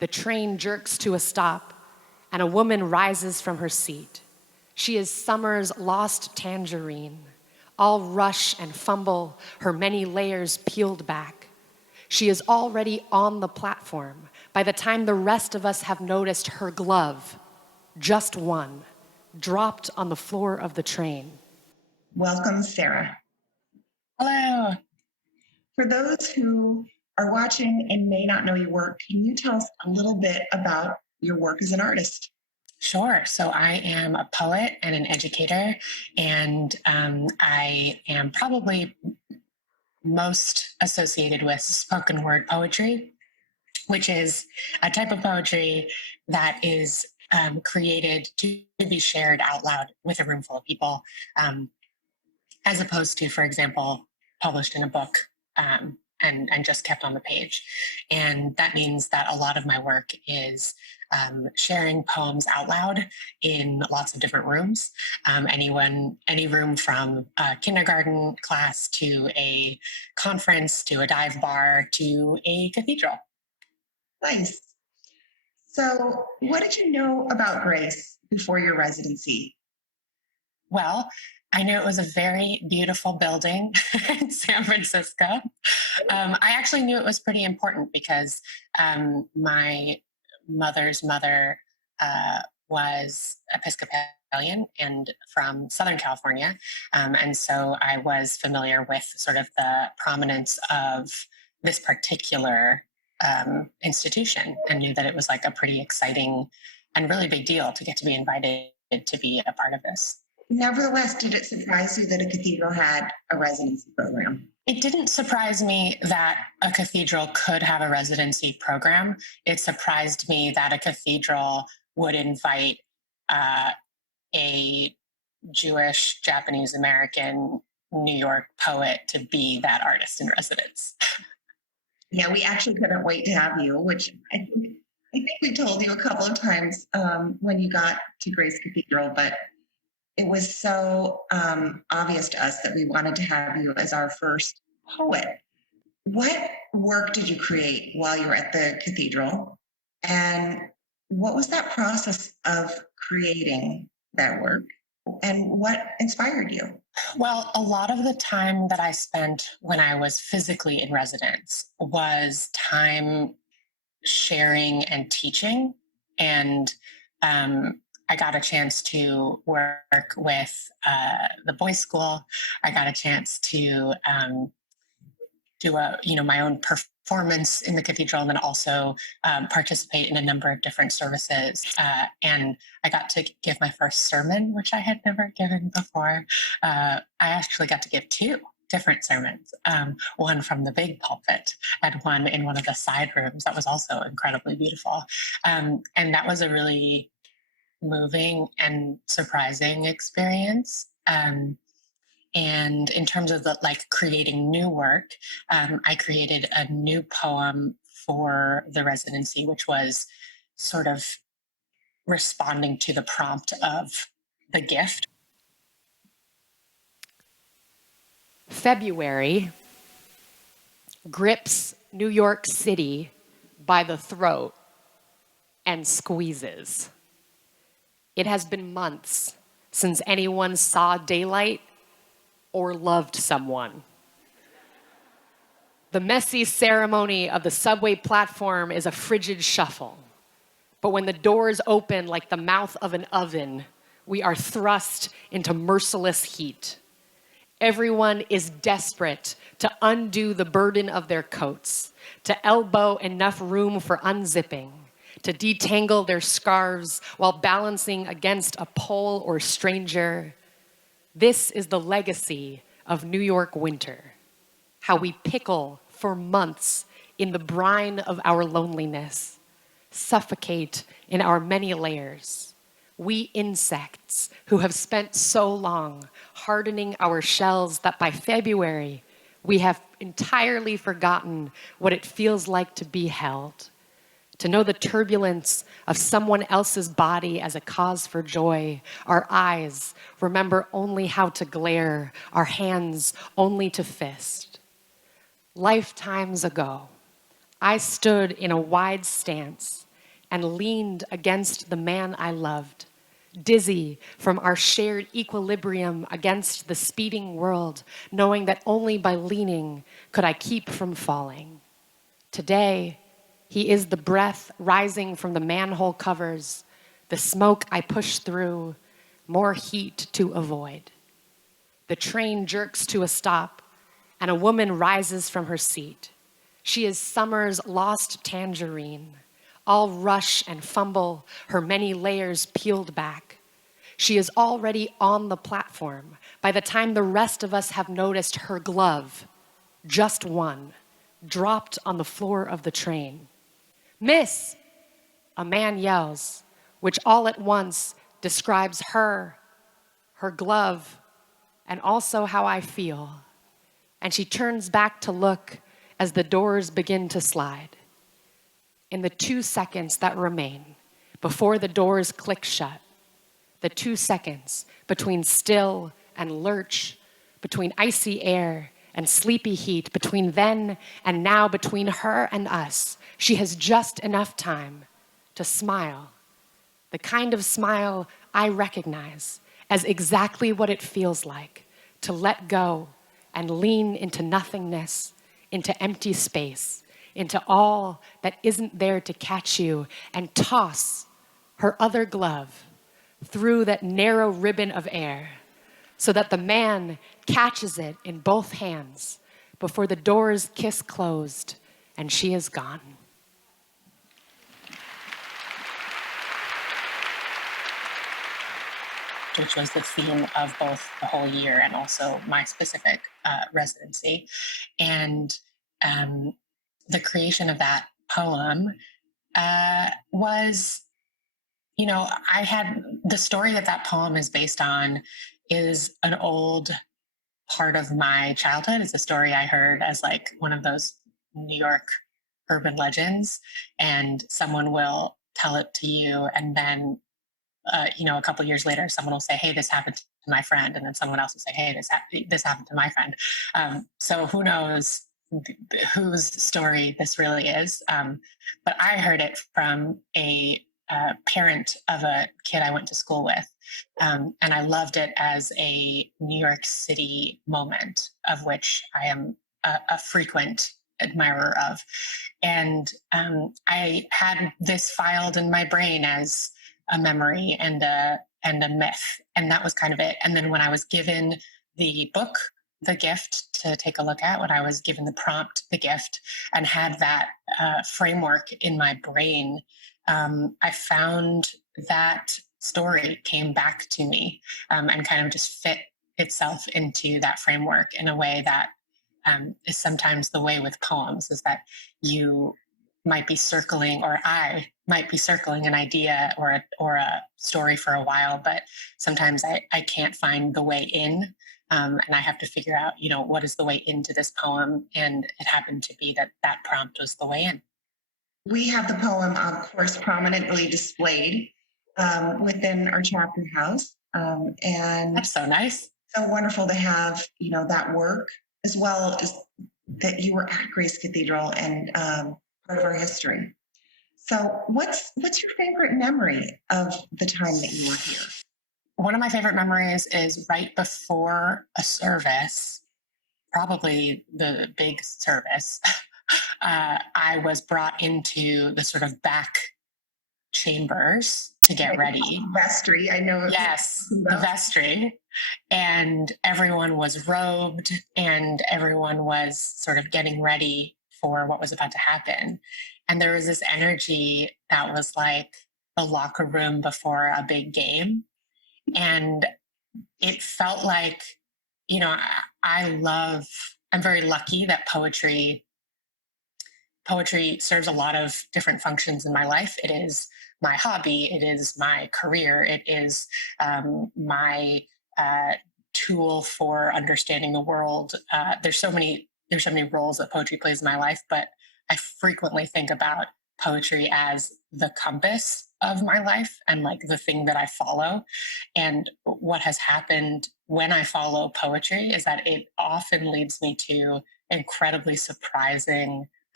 The train jerks to a stop, and a woman rises from her seat. She is summer's lost tangerine, all rush and fumble, her many layers peeled back. She is already on the platform by the time the rest of us have noticed her glove, just one, dropped on the floor of the train. Welcome, Sarah. Hello. For those who are watching and may not know your work, can you tell us a little bit about your work as an artist? Sure. So I am a poet and an educator, and I am probably most associated with spoken word poetry, which is a type of poetry that is created to be shared out loud with a room full of people, as opposed to, for example, published in a book and just kept on the page. And that means that a lot of my work is sharing poems out loud in lots of different rooms. Any room from a kindergarten class to a conference, to a dive bar, to a cathedral. Nice. So what did you know about Grace before your residency? Well, I knew it was a very beautiful building in San Francisco. I actually knew it was pretty important because my mother's mother was Episcopalian and from Southern California. And so I was familiar with sort of the prominence of this particular institution and knew that it was like a pretty exciting and really big deal to get to be invited to be a part of this. Nevertheless, did it surprise you that a cathedral had a residency program? It didn't surprise me that a cathedral could have a residency program. It surprised me that a cathedral would invite a Jewish, Japanese American, New York poet to be that artist in residence. Yeah, we actually couldn't wait to have you, which I think we told you a couple of times when you got to Grace Cathedral, but it was so obvious to us that we wanted to have you as our first poet. What work did you create while you were at the cathedral? And what was that process of creating that work? And what inspired you? Well, a lot of the time that I spent when I was physically in residence was time sharing and teaching. And I got a chance to work with the boys' school. I got a chance to do my own performance in the cathedral, and then also participate in a number of different services. And I got to give my first sermon, which I had never given before. I actually got to give two different sermons, one from the big pulpit and one in one of the side rooms. That was also incredibly beautiful. And that was a really moving and surprising experience. And in terms of creating new work, I created a new poem for the residency, which was sort of responding to the prompt of the gift. February grips New York City by the throat and squeezes. It has been months since anyone saw daylight or loved someone. The messy ceremony of the subway platform is a frigid shuffle. But when the doors open like the mouth of an oven, we are thrust into merciless heat. Everyone is desperate to undo the burden of their coats, to elbow enough room for unzipping, to detangle their scarves while balancing against a pole or stranger. This is the legacy of New York winter, how we pickle for months in the brine of our loneliness, suffocate in our many layers. We insects who have spent so long hardening our shells that by February, we have entirely forgotten what it feels like to be held, to know the turbulence of someone else's body as a cause for joy. Our eyes remember only how to glare, our hands only to fist. Lifetimes ago, I stood in a wide stance and leaned against the man I loved, dizzy from our shared equilibrium against the speeding world, knowing that only by leaning could I keep from falling. Today, he is the breath rising from the manhole covers, the smoke I push through, more heat to avoid. The train jerks to a stop, and a woman rises from her seat. She is summer's lost tangerine, all rush and fumble, her many layers peeled back. She is already on the platform by the time the rest of us have noticed her glove, just one, dropped on the floor of the train. "Miss!" a man yells, which all at once describes her, her glove, and also how I feel. And she turns back to look as the doors begin to slide. In the 2 seconds that remain before the doors click shut, the 2 seconds between still and lurch, between icy air and sleepy heat, between then and now, between her and us, she has just enough time to smile, the kind of smile I recognize as exactly what it feels like to let go and lean into nothingness, into empty space, into all that isn't there to catch you, and toss her other glove through that narrow ribbon of air so that the man catches it in both hands before the doors kiss closed and she is gone. Which was the theme of both the whole year and also my specific residency. And the creation of that poem was, I had the story that that poem is based on is an old part of my childhood. It's a story I heard as like one of those New York urban legends, and someone will tell it to you, and then a couple years later, someone will say, "Hey, this happened to my friend," and then someone else will say, "Hey, this happened to my friend." So who knows whose story this really is? But I heard it from a parent of a kid I went to school with, and I loved it as a New York City moment, of which I am a frequent admirer of, and I had this filed in my brain as a memory and a myth, and that was kind of it. And then when I was given the book, the gift to take a look at, when I was given the prompt, the gift, and had that framework in my brain, I found that story came back to me, and kind of just fit itself into that framework in a way that is sometimes the way with poems, is that you might be circling, or I might be circling an idea or a story for a while, but sometimes I can't find the way in. And I have to figure out, what is the way into this poem? And it happened to be that prompt was the way in. We have the poem, of course, prominently displayed within our chapter house. And That's so nice. So wonderful to have, that work, as well as that you were at Grace Cathedral and part of our history. So what's your favorite memory of the time that you were here? One of my favorite memories is right before a service, probably the big service. I was brought into the sort of back chambers to get ready. Vestry, I know. Yes, the vestry. And everyone was robed and everyone was sort of getting ready for what was about to happen. And there was this energy that was like the locker room before a big game. And it felt like, I'm very lucky that poetry serves a lot of different functions in my life. It is my hobby. It is my career. It is my tool for understanding the world. There's so many roles that poetry plays in my life, but I frequently think about poetry as the compass of my life and like the thing that I follow. And what has happened when I follow poetry is that it often leads me to incredibly surprising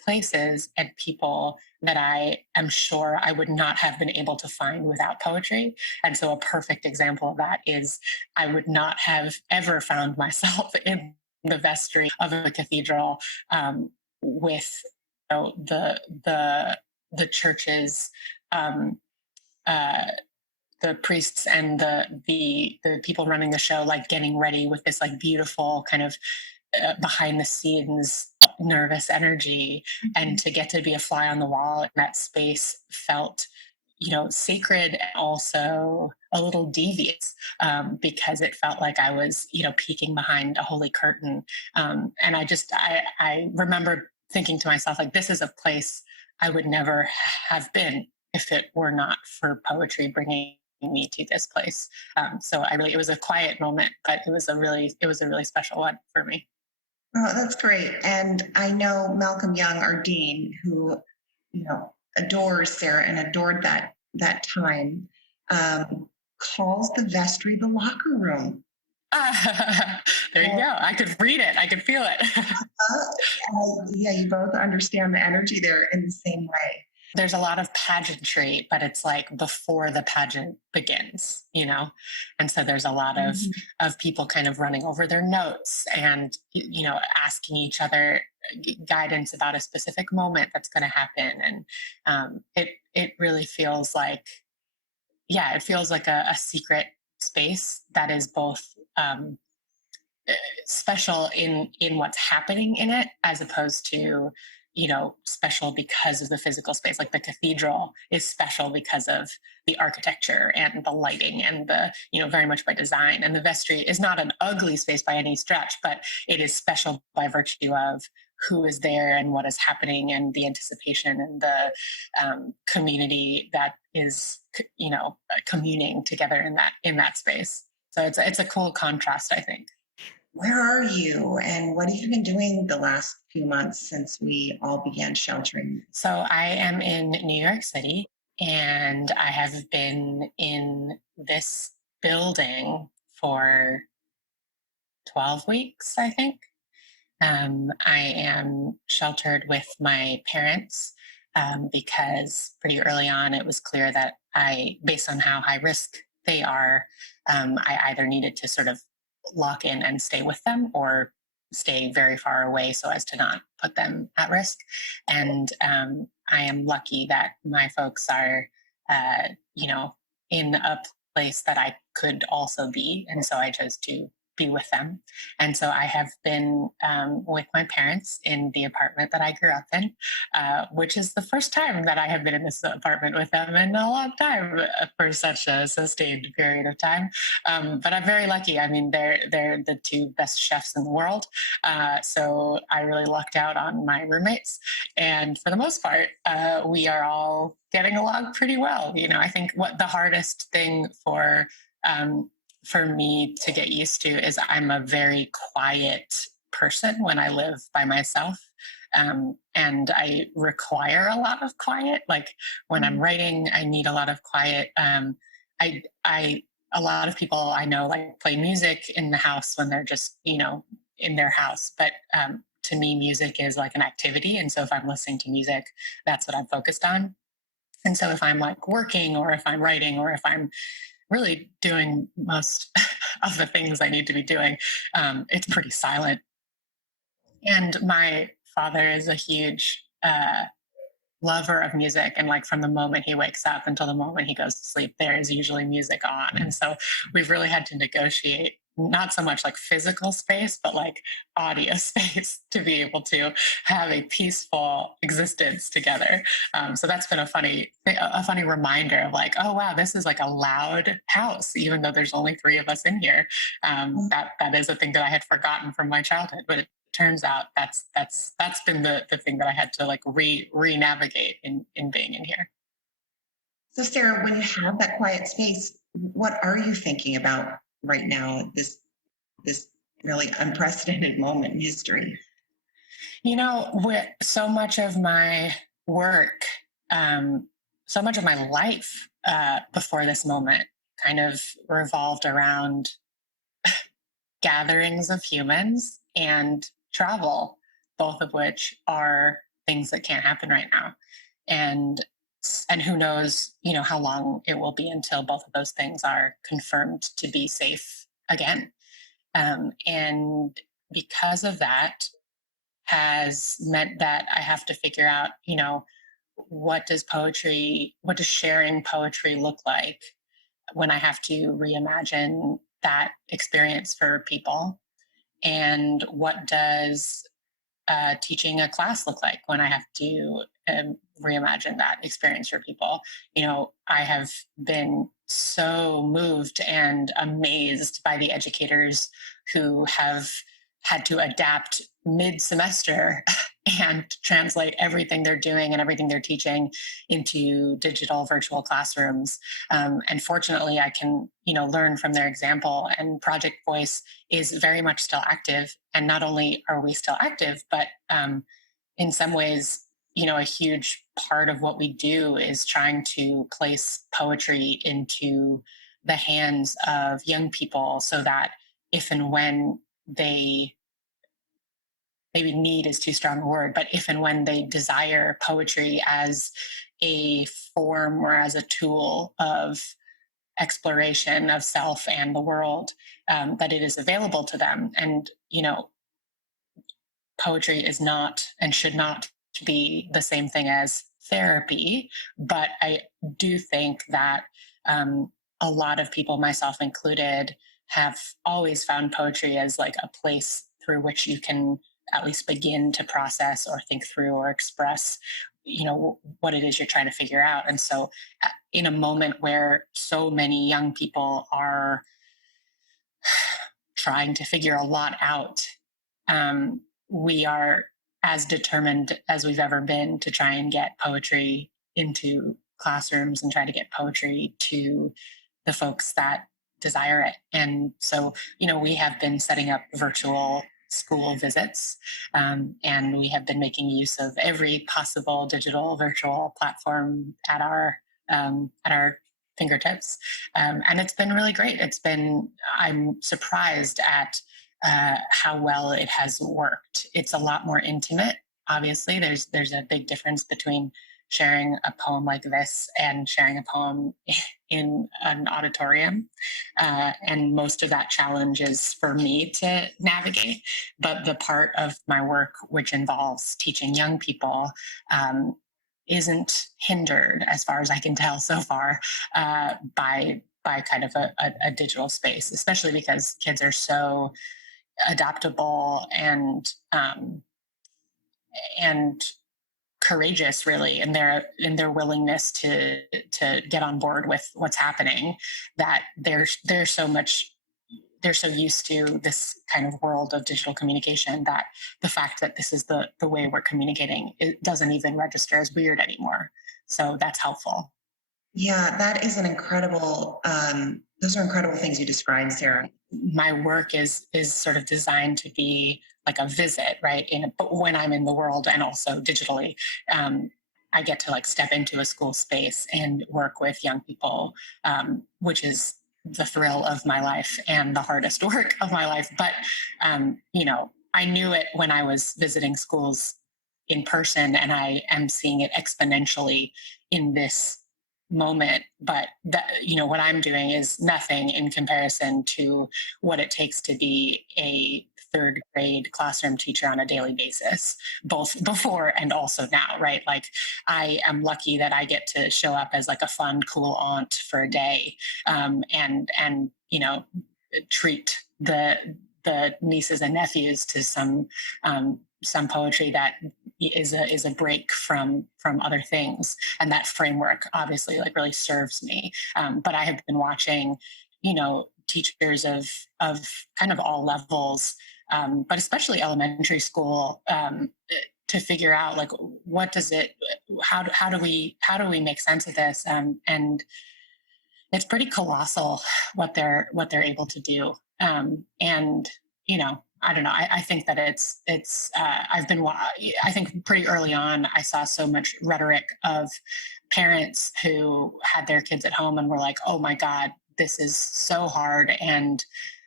places and people that I am sure I would not have been able to find without poetry. And so a perfect example of that is I would not have ever found myself in the vestry of a cathedral with the church's um, uh, the priests and the people running the show like getting ready with this like beautiful kind of behind the scenes nervous energy, and to get to be a fly on the wall in that space felt sacred and also a little devious, because it felt like I was peeking behind a holy curtain, and I remember thinking to myself, like, this is a place I would never have been if it were not for poetry bringing me to this place. So it was a quiet moment, but it was a really special one for me. Oh, that's great. And I know Malcolm Young, our dean, who, adores Sarah and adored that time, calls the vestry the locker room. There you go. I could read it. I could feel it. Yeah, you both understand the energy there in the same way. There's a lot of pageantry, but it's like before the pageant begins, and so there's a lot of people kind of running over their notes and asking each other guidance about a specific moment that's going to happen, and it really feels like, it feels like a secret space that is both special in what's happening in it, as opposed to special because of the physical space. Like the cathedral is special because of the architecture and the lighting and the very much by design, and the vestry is not an ugly space by any stretch, but it is special by virtue of who is there and what is happening and the anticipation and the community that is communing together in that space. So it's a cool contrast, I think. Where are you and what have you been doing the last few months since we all began sheltering? So I am in New York City, and I have been in this building for 12 weeks, I think. I am sheltered with my parents because pretty early on it was clear that based on how high risk they are, I either needed to sort of lock in and stay with them or stay very far away so as to not put them at risk. And I am lucky that my folks are, in a place that I could also be. And so I chose to be with them. And so I have been with my parents in the apartment that I grew up in, which is the first time that I have been in this apartment with them in a long time for such a sustained period of time. But I'm very lucky. I mean, they're the two best chefs in the world. So I really lucked out on my roommates. And for the most part, we are all getting along pretty well. I think what the hardest thing for me to get used to is I'm a very quiet person when I live by myself. And I require a lot of quiet. Like when I'm writing, I need a lot of quiet. A lot of people I know like play music in the house when they're just, in their house. But to me, music is like an activity. And so if I'm listening to music, that's what I'm focused on. And so if I'm like working or if I'm writing or if I'm really doing most of the things I need to be doing, it's pretty silent. And my father is a huge lover of music. And like from the moment he wakes up until the moment he goes to sleep, there is usually music on. And so we've really had to negotiate not so much like physical space, but like audio space to be able to have a peaceful existence together. So that's been a funny reminder of like, oh wow, this is like a loud house, even though there's only 3 of us in here. That is a thing that I had forgotten from my childhood, but it turns out that's been the thing that I had to like re-navigate in being in here. So Sarah, when you have that quiet space, what are you thinking about right now, this really unprecedented moment in history? With so much of my work, so much of my life before this moment kind of revolved around gatherings of humans and travel, both of which are things that can't happen right now. And who knows, how long it will be until both of those things are confirmed to be safe again. And because of that has meant that I have to figure out, what does sharing poetry look like when I have to reimagine that experience for people? And what does teaching a class look like when I have to reimagine that experience for people? I have been so moved and amazed by the educators who have had to adapt mid-semester and translate everything they're doing and everything they're teaching into digital virtual classrooms. And fortunately, I can, learn from their example. And Project Voice is very much still active. And not only are we still active, but in some ways, a huge part of what we do is trying to place poetry into the hands of young people so that if and when they, maybe need is too strong a word, but if and when they desire poetry as a form or as a tool of exploration of self and the world, that it is available to them. And, poetry is not and should not be the same thing as therapy. But I do think that a lot of people, myself included, have always found poetry as like a place through which you can at least begin to process or think through or express what it is you're trying to figure out. And so in a moment where so many young people are trying to figure a lot out, we are as determined as we've ever been to try and get poetry into classrooms and try to get poetry to the folks that desire it. And so, we have been setting up virtual school visits, and we have been making use of every possible digital virtual platform at our fingertips. And it's been really great. I'm surprised at how well it has worked. It's a lot more intimate. Obviously, there's a big difference between sharing a poem like this and sharing a poem in an auditorium. And most of that challenge is for me to navigate. But the part of my work which involves teaching young people isn't hindered, as far as I can tell so far, by kind of a digital space, especially because kids are so adaptable and courageous, really, in their willingness to get on board with what's happening, that they're so used to this kind of world of digital communication that the fact that this is the way we're communicating, it doesn't even register as weird anymore. So that's helpful. Yeah, that is an incredible, those are incredible things you described, Sarah. My work is sort of designed to be like a visit, right? But when I'm in the world and also digitally, I get to like step into a school space and work with young people, which is the thrill of my life and the hardest work of my life. But, I knew it when I was visiting schools in person, and I am seeing it exponentially in this moment. But that, what I'm doing is nothing in comparison to what it takes to be a third grade classroom teacher on a daily basis, both before and also now, right? Like, I am lucky that I get to show up as like a fun, cool aunt for a day, and treat the nieces and nephews to some poetry that is a break from other things. And that framework obviously like really serves me. But I have been watching, teachers of kind of all levels, but especially elementary school, to figure out like, what does it, how do we make sense of this? And it's pretty colossal what they're able to do. And, I don't know. I think that I think pretty early on, I saw so much rhetoric of parents who had their kids at home and were like, oh my God, this is so hard. And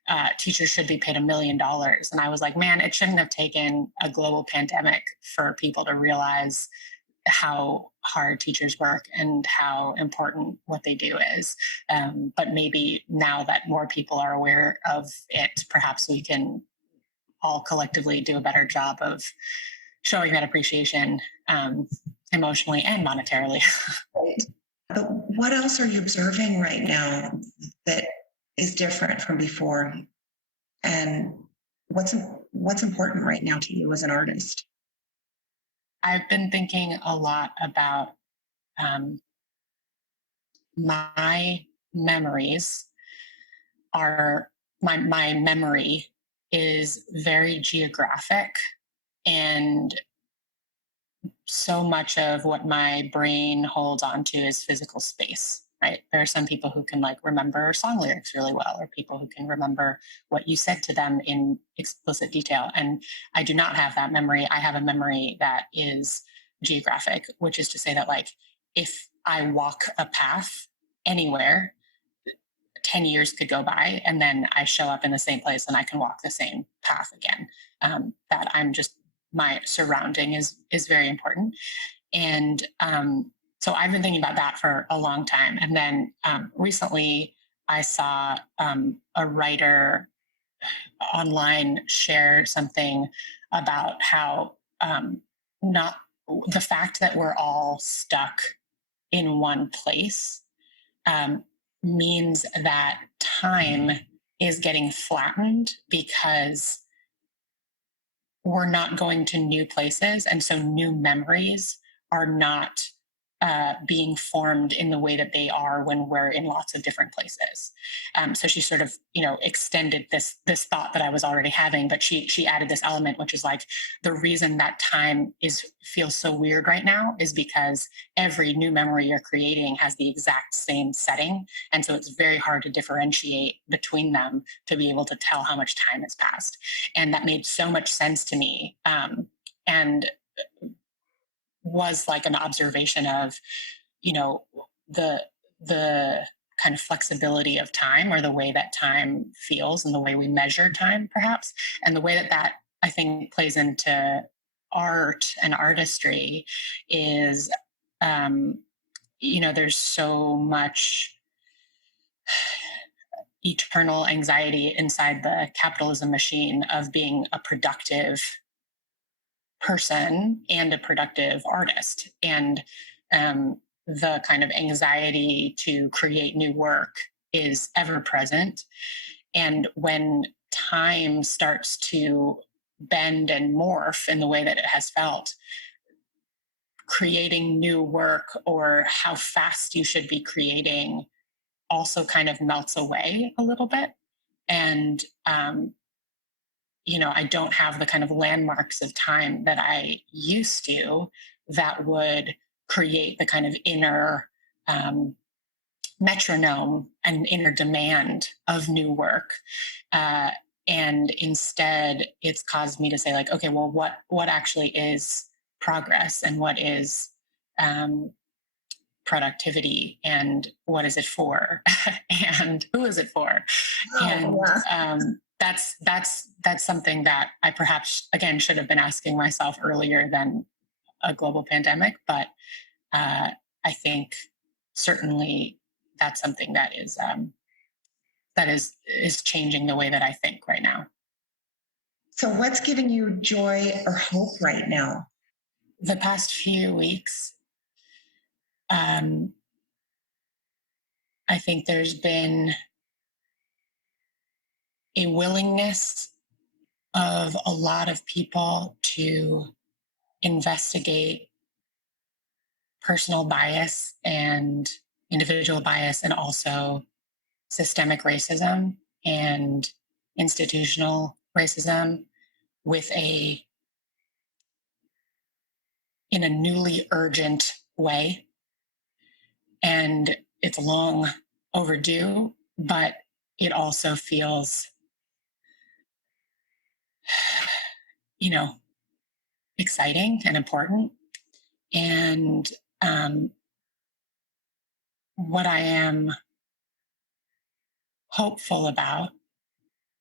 teachers should be paid $1 million. And I was like, man, it shouldn't have taken a global pandemic for people to realize how hard teachers work and how important what they do is. But maybe now that more people are aware of it, perhaps we can all collectively do a better job of showing that appreciation, emotionally and monetarily. Right. But what else are you observing right now that is different from before? And what's important right now to you as an artist? I've been thinking a lot about my memories are my memory is very geographic, and so much of what my brain holds on to is physical space, right? There are some people who can like remember song lyrics really well, or people who can remember what you said to them in explicit detail. And I do not have that memory. I have a memory that is geographic, which is to say that like if I walk a path anywhere, 10 years could go by and then I show up in the same place and I can walk the same path again. That I'm just, my surrounding is very important. And so I've been thinking about that for a long time. And then recently I saw a writer online share something about how not the fact that we're all stuck in one place means that time is getting flattened because we're not going to new places. And so new memories are not being formed in the way that they are when we're in lots of different places. So she sort of, extended this thought that I was already having, but she added this element, which is like the reason that time feels so weird right now is because every new memory you're creating has the exact same setting. And so it's very hard to differentiate between them to be able to tell how much time has passed. And that made so much sense to me. And was like an observation of, the kind of flexibility of time, or the way that time feels and the way we measure time, perhaps, and the way that I think plays into art and artistry is, there's so much eternal anxiety inside the capitalism machine of being a productive person and a productive artist. And the kind of anxiety to create new work is ever present. And when time starts to bend and morph in the way that it has felt, creating new work or how fast you should be creating also kind of melts away a little bit. And I don't have the kind of landmarks of time that I used to that would create the kind of inner metronome and inner demand of new work. And instead, it's caused me to say like, okay, well, what actually is progress, and what is productivity, and what is it for, and who is it for? And that's something that I perhaps again should have been asking myself earlier than a global pandemic, but I think certainly that's something that is changing the way that I think right now. So what's giving you joy or hope right now? The past few weeks, I think there's been a willingness of a lot of people to investigate personal bias and individual bias, and also systemic racism and institutional racism in a newly urgent way. And it's long overdue, but it also feels, exciting and important. And what I am hopeful about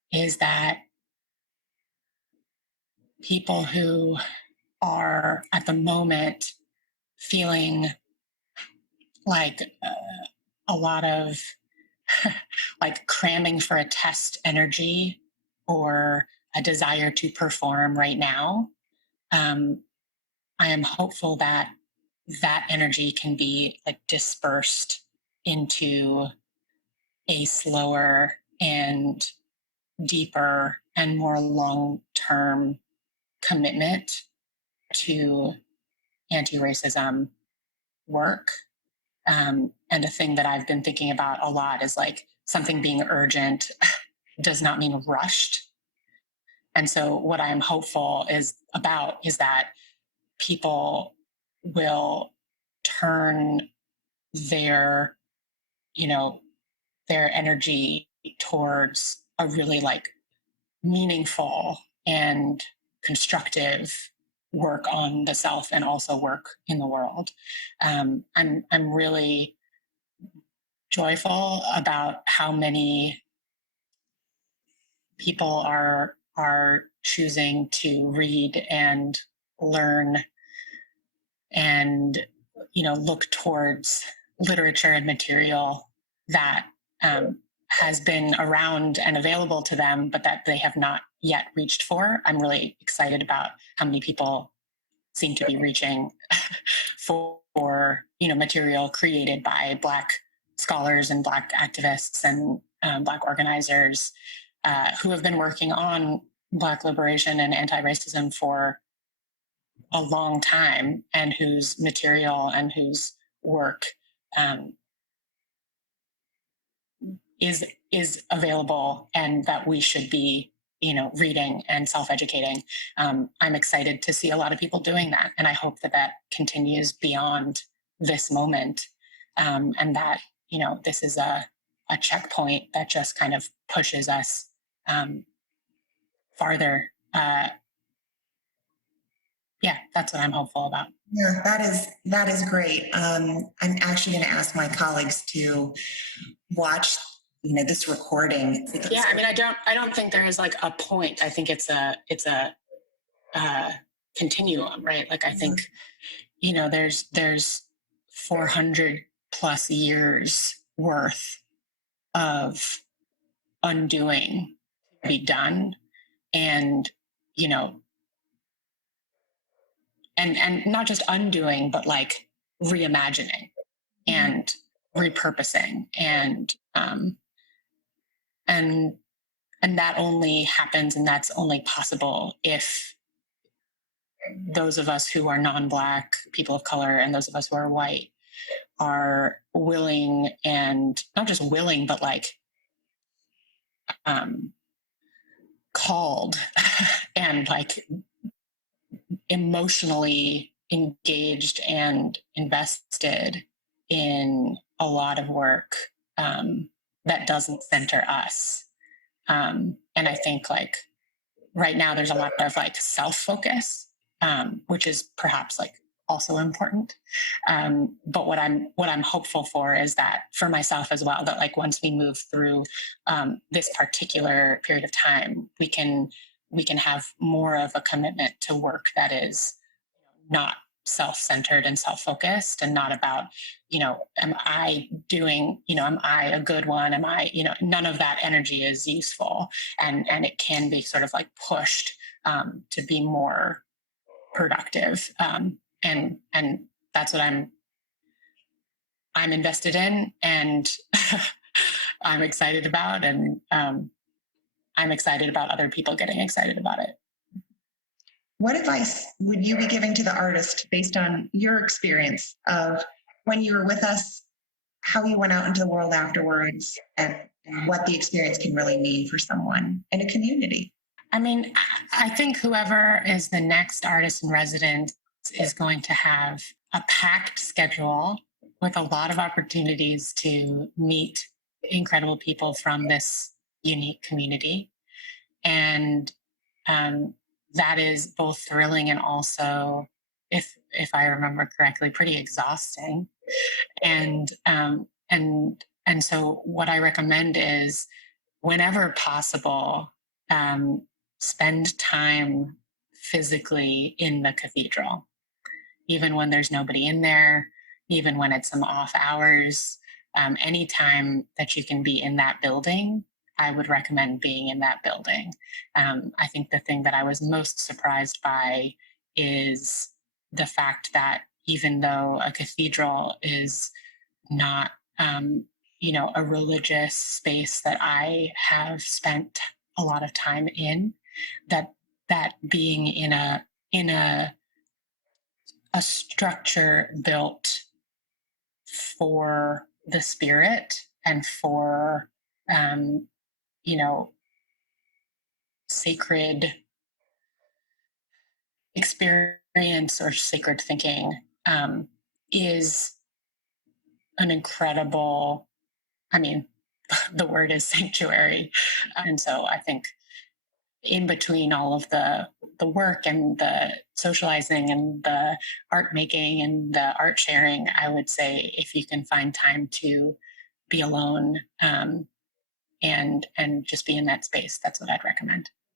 is that people who are at the moment feeling like a lot of like cramming for a test energy or a desire to perform right now, I am hopeful that that energy can be like dispersed into a slower and deeper and more long-term commitment to anti-racism work. And a thing that I've been thinking about a lot is like something being urgent does not mean rushed. And so what I'm hopeful is that people will turn their, you know, their energy towards a really like meaningful and constructive work on the self and also work in the world. I'm really joyful about how many people are choosing to read and learn and look towards literature and material that has been around and available to them, but that they have not yet reached for. I'm really excited about how many people seem to be reaching for material created by Black scholars and Black activists and Black organizers who have been working on Black liberation and anti-racism for a long time, and whose material and whose work is available, and that we should be reading and self-educating. I'm excited to see a lot of people doing that, and I hope that that continues beyond this moment, and that this is a checkpoint that just kind of pushes us farther. Yeah, that's what I'm hopeful about. Yeah, that is great. I'm actually going to ask my colleagues to watch this recording. Yeah, I mean, I don't think there is like a point. I think it's a continuum, right? Like I think there's 400 plus years worth of undoing to be done, and and not just undoing, but like reimagining and repurposing, and that only happens, and that's only possible if those of us who are non-Black, people of color, and those of us who are white are willing, and not just willing, but like called and like emotionally engaged and invested in a lot of work that doesn't center us. And I think like right now there's a lot of like self-focus, which is perhaps like also important. But what I'm hopeful for is that for myself as well, that like once we move through this particular period of time, we can have more of a commitment to work that is not self-centered and self-focused, and not about, am I doing, am I a good one? Am I, none of that energy is useful. And it can be sort of like pushed to be more productive. And that's what I'm invested in, and I'm excited about, and I'm excited about other people getting excited about it. What advice would you be giving to the artist based on your experience of when you were with us, how you went out into the world afterwards, and what the experience can really mean for someone in a community? I mean, I think whoever is the next artist in residence is going to have a packed schedule with a lot of opportunities to meet incredible people from this unique community. And that is both thrilling and also, if I remember correctly, pretty exhausting. And so what I recommend is, whenever possible, spend time physically in the cathedral, even when there's nobody in there, even when it's some off hours. Anytime that you can be in that building, I would recommend being in that building. I think the thing that I was most surprised by is the fact that even though a cathedral is not, a religious space that I have spent a lot of time in, that being in a structure built for the spirit and for um, you know sacred experience or sacred thinking is an incredible, I mean, the word is sanctuary. And so I think in between all of the work and the socializing and the art making and the art sharing, I would say if you can find time to be alone and just be in that space, that's what I'd recommend.